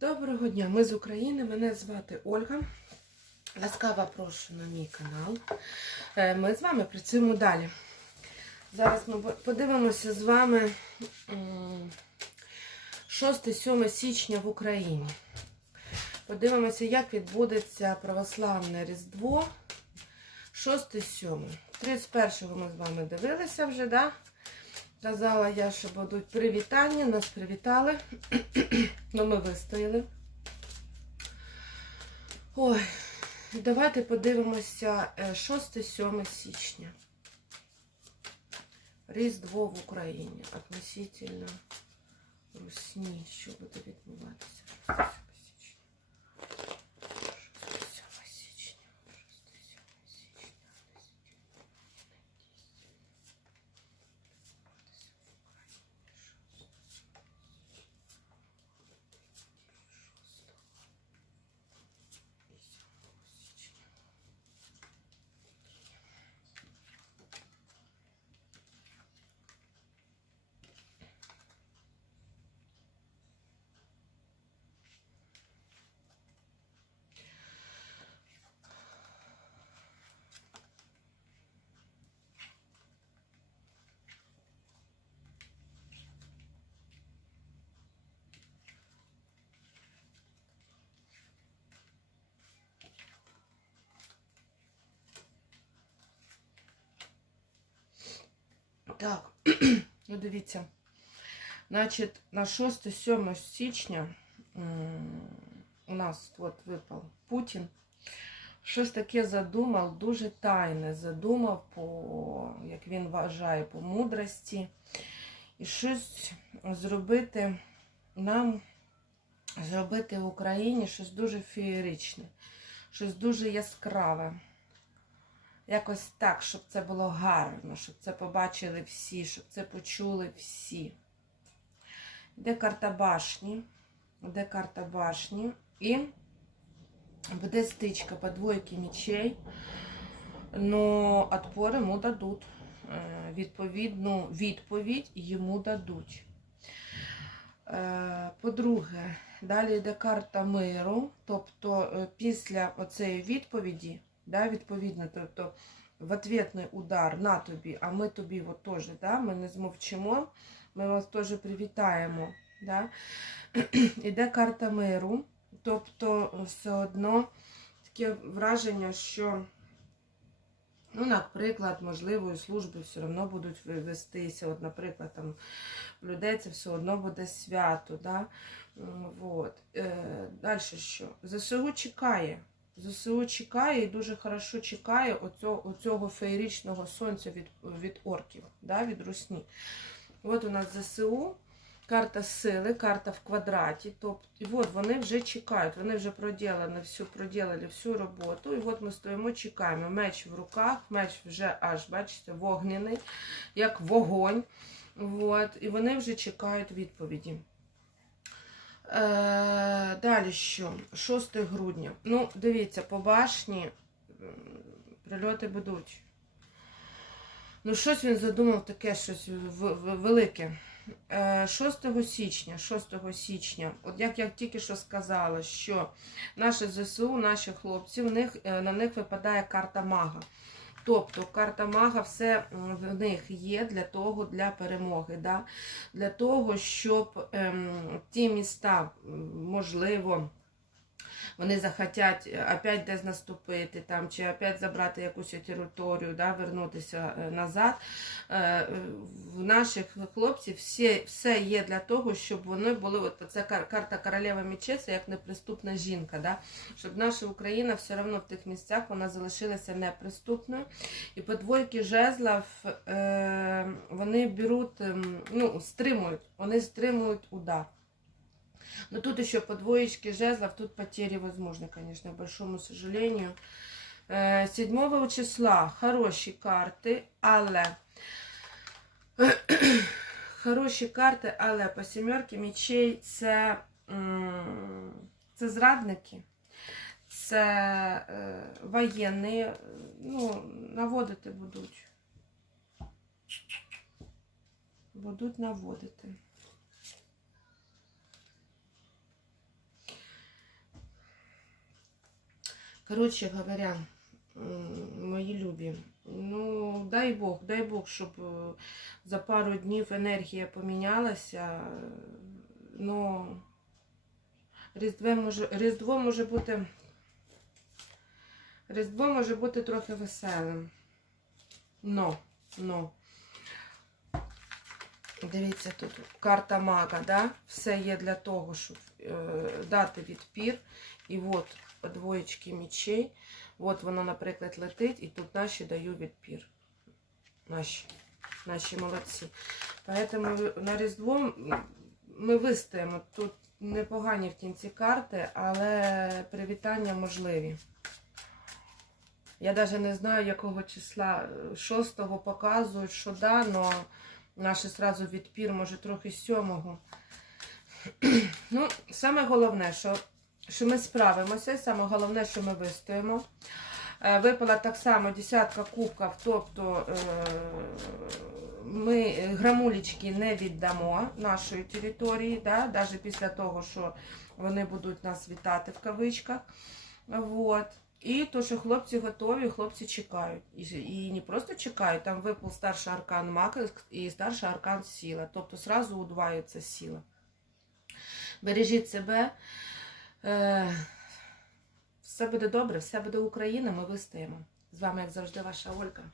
Доброго дня, ми з України. Мене звати Ольга. Ласкаво прошу на мій канал. Е, Ми з вами працюємо далі. Зараз ми подивимося з вами 6-7 січня в Україні. Подивимося, як відбудеться православне Різдво 6-7. 31-го ми з вами дивилися вже, да? Казала я, що будуть привітання, нас привітали. Ну, ми вистояли. Ой, давайте подивимося 6-7 січня. Різдво в Україні. Относительно Русні. Що буде відбуватися 6-7 січня? 6-7 січня. 6-7 січня. Так, ну дивіться. Значить, на 6-7 січня у нас от випав Путін. Щось таке задумав, дуже тайне задумав, по, як він вважає, по мудрості. І щось зробити нам, зробити в Україні щось дуже феєричне, щось дуже яскраве. Якось так, щоб це було гарно, щоб це побачили всі, щоб це почули всі. Де карта башні, де карта башні, і буде стичка по двойки мечей, но отпор йому дадуть. Е, Відповідну відповідь йому дадуть. Е, По-друге, далі йде карта миру, тобто е, після оцеї відповіді да, відповідно, тобто в ответний удар на тобі, а ми тобі от теж, да, ми не змовчимо, ми вас теж привітаємо. Да. Іде карта миру, тобто все одно таке враження, що, ну, наприклад, можливо, служби все одно будуть вестися. От, наприклад, там людей це все одно буде свято. Да. Вот. Е, Далі що? ЗСУ чекає. ЗСУ чекає і дуже хорошо чекає оцього, оцього феєричного сонця від від орків, да, від русні. От у нас ЗСУ, карта сили, карта в квадраті. Тобто, і от вони вже чекають, вони вже проділили всю, проділили всю роботу. І от ми стоїмо, чекаємо. Меч в руках, меч вже аж, бачите, вогняний, як вогонь. От, і вони вже чекають відповіді. Е, Далі що? 6 грудня. Ну, дивіться, по башні прильоти будуть. Ну, щось він задумав таке щось велике. 6 січня, 6 січня, от як я тільки що сказала, що наші ЗСУ, наші хлопці, в них, е, на них випадає карта мага. Тобто карта мага все в них є для того, для перемоги, да? для того, щоб ем, ті міста, можливо, вони захотять опять десь наступити, там, чи опять забрати якусь територію, да, вернутися е, назад. Е, в наших хлопців все все є для того, щоб вони були. От Це карта королева мечей, це як неприступна жінка. Да? Щоб наша Україна все одно в тих місцях вона залишилася неприступною. І по двойки жезлов е, вони беруть, ем, ну, стримують, вони стримують удар. Но тут еще по двоечке жезлов, тут потери возможны, конечно, к большому сожалению. 7 числа хороші карти, але хороші карти, але по сімерки мечей це, це зрадники, це е, воєнні, ну, наводити будуть. Будуть наводити. Коротше говоря, мої любі, ну дай Бог, дай Бог, щоб е, за пару днів енергія помінялася. Ну, Різдво може, Різдво може бути. Різдво може бути трохи веселим. Но, но. Дивіться, тут карта мага, да? Все є для того, щоб е, дати відпір. І от двоєчки мічей. От воно, наприклад, летить, і тут наші даю відпір. Наші, наші молодці. Поэтому на Різдво ми вистоїмо. Тут непогані в кінці карти, але привітання можливі. Я навіть не знаю, якого числа. Шостого показують, що да, но наше сразу відпір, може трохи сьомого. ну, саме головне, що, що ми справимося, саме головне, що ми вистоїмо. Е, Випала так само десятка кубків, тобто е, ми грамулечки не віддамо нашої території, да, навіть після того, що вони будуть нас вітати в кавичках. Вот. І то, що хлопці готові, хлопці чекають. І, і не просто чекають, там випав старший аркан Мак і старший аркан сіла. Тобто сразу удваюється сила. Бережіть себе. Е, все буде добре, все буде Україна, ми вистоїмо. З вами, як завжди, ваша Ольга.